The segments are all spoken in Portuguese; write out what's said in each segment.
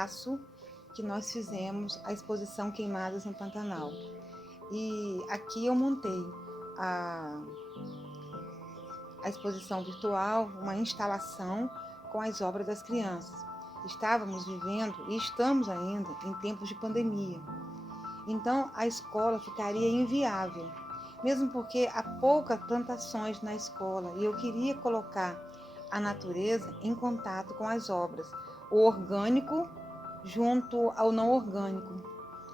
espaço que nós fizemos a exposição Queimadas no Pantanal. E aqui eu montei a exposição virtual, uma instalação com as obras das crianças. Estávamos vivendo e estamos ainda em tempos de pandemia. Então a escola ficaria inviável, mesmo porque há poucas plantações na escola e eu queria colocar a natureza em contato com as obras, o orgânico junto ao não orgânico,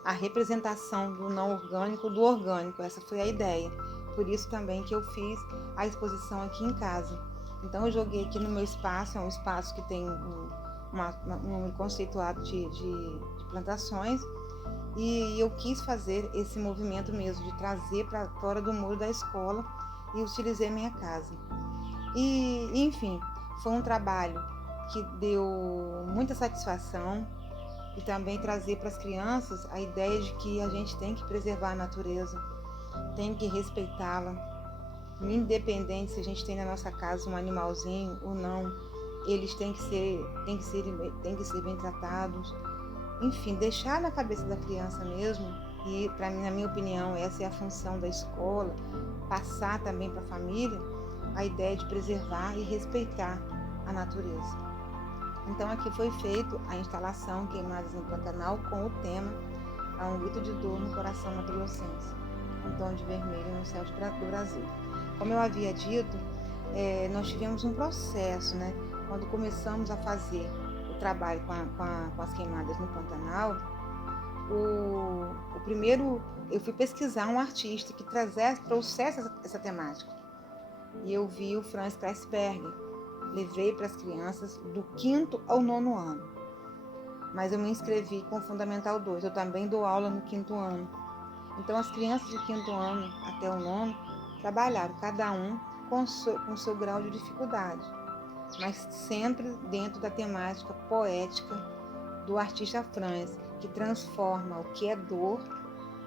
a representação do não orgânico do orgânico, essa foi a ideia. Por isso também que eu fiz a exposição aqui em casa. Então eu joguei aqui no meu espaço, é um espaço que tem um número conceituado de plantações, e eu quis fazer esse movimento mesmo, de trazer para fora do muro da escola, e utilizei minha casa. E, enfim, foi um trabalho que deu muita satisfação, e também trazer para as crianças a ideia de que a gente tem que preservar a natureza, tem que respeitá-la, independente se a gente tem na nossa casa um animalzinho ou não, eles têm que ser bem tratados. Enfim, deixar na cabeça da criança mesmo, e para mim, na minha opinião, essa é a função da escola, passar também para a família a ideia de preservar e respeitar a natureza. Então aqui foi feito a instalação Queimadas no Pantanal com o tema Há um grito de dor no coração mato-grossense, um tom de vermelho no céu do Brasil. Como eu havia dito, nós tivemos um processo, né? Quando começamos a fazer o trabalho com as queimadas no Pantanal, o primeiro, eu fui pesquisar um artista que trouxesse essa temática. E eu vi o Franz Kreisberger. Levei para as crianças do 5º ao 9º ano. Mas eu me inscrevi com o Fundamental 2. Eu também dou aula no 5º ano. Então as crianças do 5º ano até o 9º trabalharam, cada um com o seu grau de dificuldade, mas sempre dentro da temática poética do artista Franz, que transforma o que é dor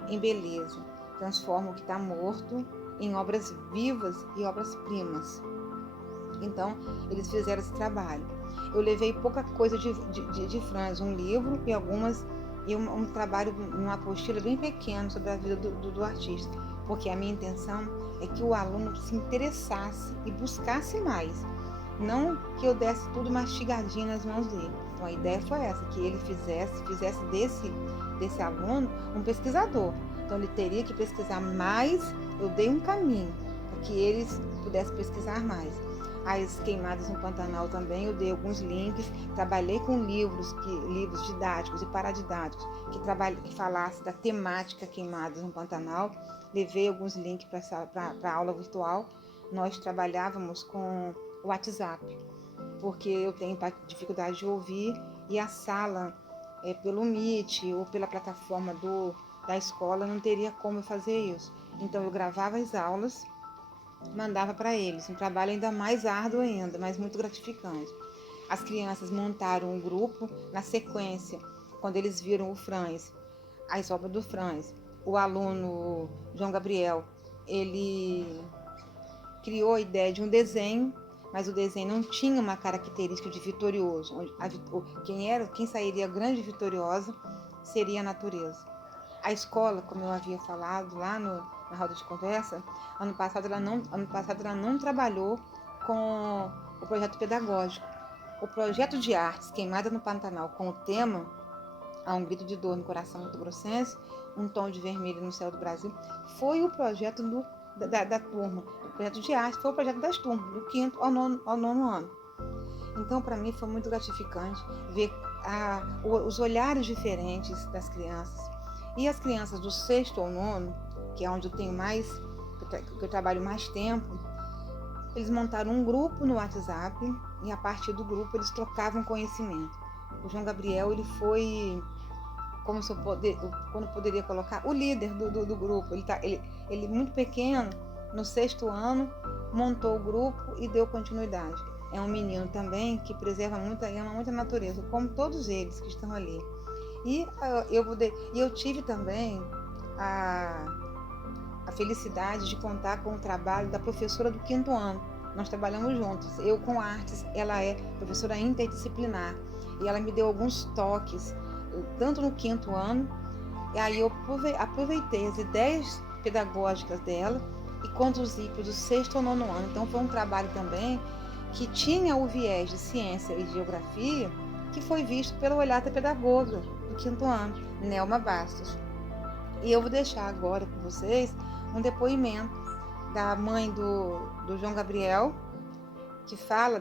em beleza, transforma o que está morto em obras vivas e obras-primas. Então, eles fizeram esse trabalho. Eu levei pouca coisa de Franz, um livro e um trabalho, uma apostila bem pequeno sobre a vida do artista, porque a minha intenção é que o aluno se interessasse e buscasse mais, não que eu desse tudo mastigadinho nas mãos dele. Então a ideia foi essa, que ele fizesse desse aluno um pesquisador. Então ele teria que pesquisar mais, eu dei um caminho para que eles pudessem pesquisar mais. As queimadas no Pantanal também, eu dei alguns links, trabalhei com livros didáticos e paradidáticos que falassem da temática queimadas no Pantanal, levei alguns links para a aula virtual. Nós trabalhávamos com o WhatsApp, porque eu tenho dificuldade de ouvir e a sala pelo Meet ou pela plataforma da escola não teria como eu fazer isso. Então eu gravava as aulas, mandava para eles, um trabalho ainda mais árduo ainda, mas muito gratificante. As crianças montaram um grupo na sequência, quando eles viram o Franz, as obras do Franz. O aluno João Gabriel, ele criou a ideia de um desenho, mas o desenho não tinha uma característica de vitorioso. Quem sairia grande vitoriosa seria a natureza. A escola, como eu havia falado lá na roda de conversa, ano passado ela não trabalhou com o projeto pedagógico. O projeto de artes Queimada no Pantanal, com o tema Há um grito de dor no coração mato-grossense, um tom de vermelho no céu do Brasil, foi o projeto da turma. O projeto de arte foi o projeto das turmas, do 5º ao 9º ano. Então, para mim, foi muito gratificante ver os olhares diferentes das crianças. E as crianças do 6º ao 9º, que é onde eu tenho que eu trabalho mais tempo, eles montaram um grupo no WhatsApp e a partir do grupo eles trocavam conhecimento. O João Gabriel, ele foi, quando poderia colocar, o líder do grupo. Ele muito pequeno, no 6º ano, montou o grupo e deu continuidade. É um menino também que ama muito a natureza, como todos eles que estão ali. E eu tive também a felicidade de contar com o trabalho da professora do 5º ano, nós trabalhamos juntos. Eu com artes, ela é professora interdisciplinar. E ela me deu alguns toques, tanto no 5º ano, e aí eu aproveitei as ideias pedagógicas dela e conduzi para o 6º ao 9º ano. Então foi um trabalho também que tinha o viés de ciência e geografia, que foi visto pelo olhar da pedagoga do 5º ano, Nelma Bastos. E eu vou deixar agora com vocês um depoimento da mãe do João Gabriel, que fala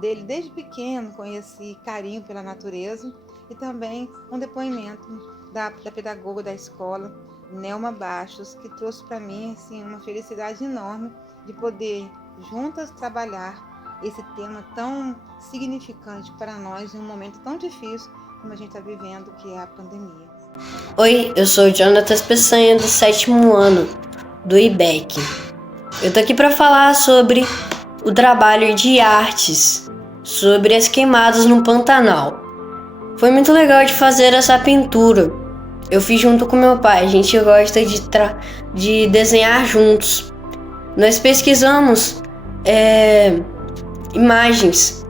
dele desde pequeno, com esse carinho pela natureza, e também um depoimento da pedagoga da escola, Nelma Bastos, que trouxe para mim assim, uma felicidade enorme de poder juntas trabalhar esse tema tão significante para nós em um momento tão difícil como a gente está vivendo, que é a pandemia. Oi, eu sou o Jonatas Peçanha, do 7º ano do IBEC. Eu tô aqui para falar sobre o trabalho de artes, sobre as queimadas no Pantanal. Foi muito legal de fazer essa pintura. Eu fiz junto com meu pai, a gente gosta de desenhar juntos. Nós pesquisamos imagens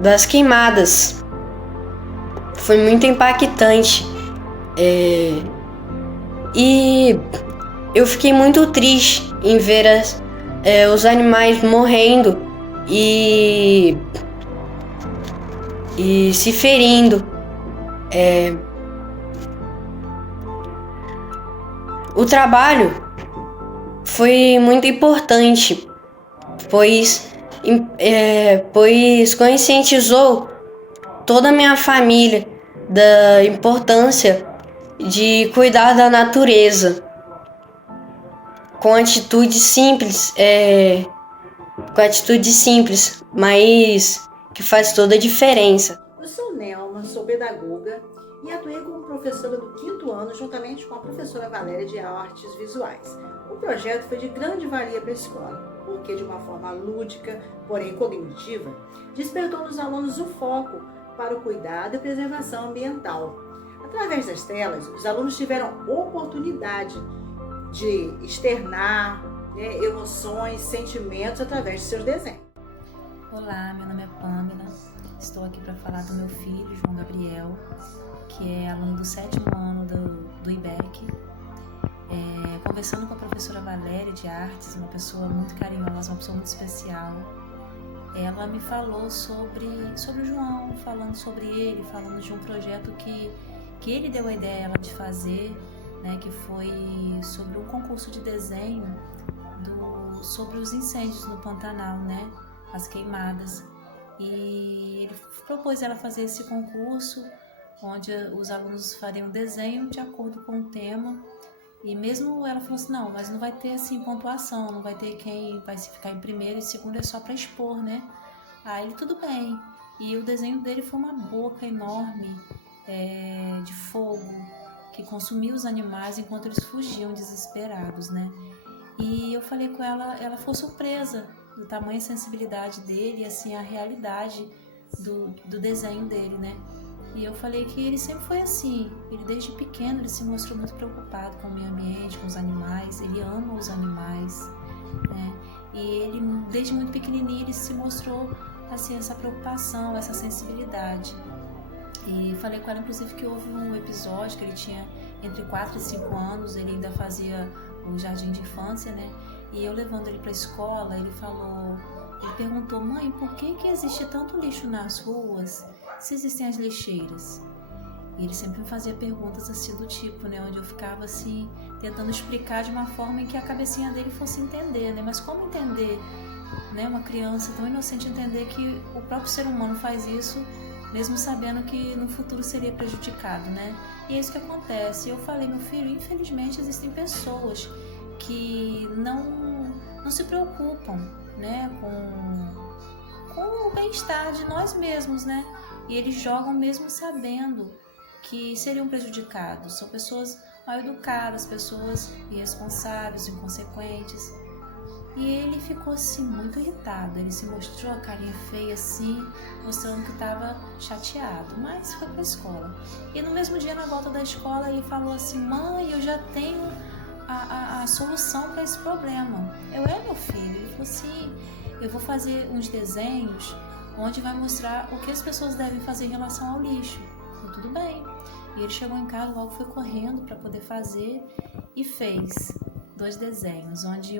das queimadas. Foi muito impactante. E eu fiquei muito triste em ver os animais morrendo e se ferindo. O trabalho foi muito importante, pois conscientizou toda a minha família da importância de cuidar da natureza com atitudes simples, mas que faz toda a diferença. Eu sou Nelma, sou pedagoga e atuei como professora do 5º ano juntamente com a professora Valéria de Artes Visuais. O projeto foi de grande valia para a escola, porque de uma forma lúdica, porém cognitiva, despertou nos alunos o foco para o cuidado e preservação ambiental. Através das telas, os alunos tiveram oportunidade de externar emoções, sentimentos através de seus desenhos. Olá, meu nome é Pamela, estou aqui para falar do meu filho, João Gabriel, que é aluno do 7º ano do IBEC. Conversando com a professora Valéria de Artes, uma pessoa muito carinhosa, uma pessoa muito especial, ela me falou sobre o João, falando sobre ele, falando de um projeto que ele deu a ideia a ela de fazer, né, que foi sobre um concurso de desenho sobre os incêndios no Pantanal, né, as queimadas. E ele propôs ela fazer esse concurso, onde os alunos fariam um desenho de acordo com o tema. E mesmo ela falou assim, não, mas não vai ter assim pontuação, não vai ter quem vai ficar em primeiro e segundo, é só para expor, né? Aí ele, tudo bem. E o desenho dele foi uma boca enorme de fogo que consumia os animais enquanto eles fugiam desesperados, né? E eu falei com ela, ela ficou surpresa do tamanho e sensibilidade dele, assim, a realidade do desenho dele, né? E eu falei que ele sempre foi assim, ele desde pequeno ele se mostrou muito preocupado com o meio ambiente, com os animais, ele ama os animais, né? E ele, desde muito pequenininho, ele se mostrou, assim, essa preocupação, essa sensibilidade. E falei com ela, inclusive, que houve um episódio que ele tinha entre 4 e 5 anos, ele ainda fazia o jardim de infância, né? E eu levando ele para a escola, ele perguntou, mãe, por que existe tanto lixo nas ruas se existem as lixeiras? E ele sempre me fazia perguntas assim do tipo, né? Onde eu ficava assim, tentando explicar de uma forma em que a cabecinha dele fosse entender, né? Mas como entender, né? Uma criança tão inocente entender que o próprio ser humano faz isso, mesmo sabendo que no futuro seria prejudicado, né? E é isso que acontece. Eu falei, meu filho, infelizmente existem pessoas que não se preocupam, né, com o bem-estar de nós mesmos, né? E eles jogam mesmo sabendo que seriam prejudicados. São pessoas mal educadas, pessoas irresponsáveis, inconsequentes. E ele ficou assim muito irritado, ele se mostrou a carinha feia assim, mostrando que estava chateado, mas foi para a escola. E no mesmo dia, na volta da escola, ele falou assim, mãe, eu já tenho a solução para esse problema. Meu filho, ele falou assim, eu vou fazer uns desenhos onde vai mostrar o que as pessoas devem fazer em relação ao lixo. Então, tudo bem. E ele chegou em casa, logo foi correndo para poder fazer e fez 2 desenhos, onde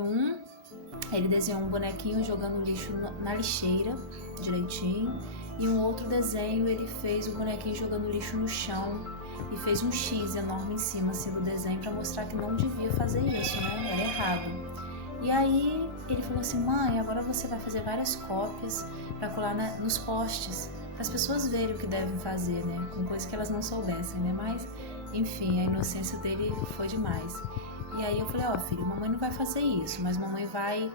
ele desenhou um bonequinho jogando lixo na lixeira, direitinho, e um outro desenho ele fez o bonequinho jogando lixo no chão e fez um X enorme em cima assim, do desenho para mostrar que não devia fazer isso, né? Era errado. E aí ele falou assim, mãe, agora você vai fazer várias cópias para colar nos postes, para as pessoas verem o que devem fazer, né? Com coisas que elas não soubessem, né? Mas, enfim, a inocência dele foi demais. E aí eu falei, filho, mamãe não vai fazer isso, mas mamãe vai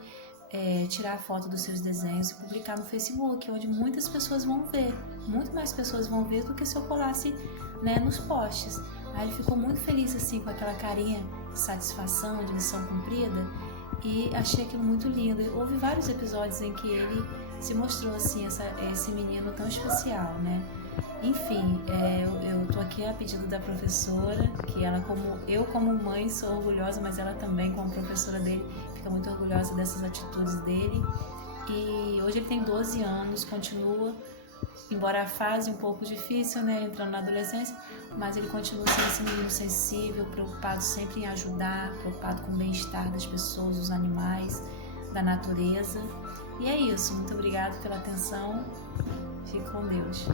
tirar a foto dos seus desenhos e publicar no Facebook, onde muitas pessoas vão ver, muito mais pessoas vão ver do que se eu colasse, né, nos posts. Aí ele ficou muito feliz assim, com aquela carinha de satisfação, de missão cumprida, e achei aquilo muito lindo. Houve vários episódios em que ele se mostrou assim, esse menino tão especial, né? Enfim, eu tô aqui a pedido da professora, que ela, como mãe, sou orgulhosa, mas ela também, como professora dele, fica muito orgulhosa dessas atitudes dele. E hoje ele tem 12 anos, continua, embora a fase um pouco difícil, né, entrando na adolescência, mas ele continua sendo esse menino sensível, preocupado sempre em ajudar, preocupado com o bem-estar das pessoas, dos animais, da natureza. E é isso, muito obrigada pela atenção, fique com Deus.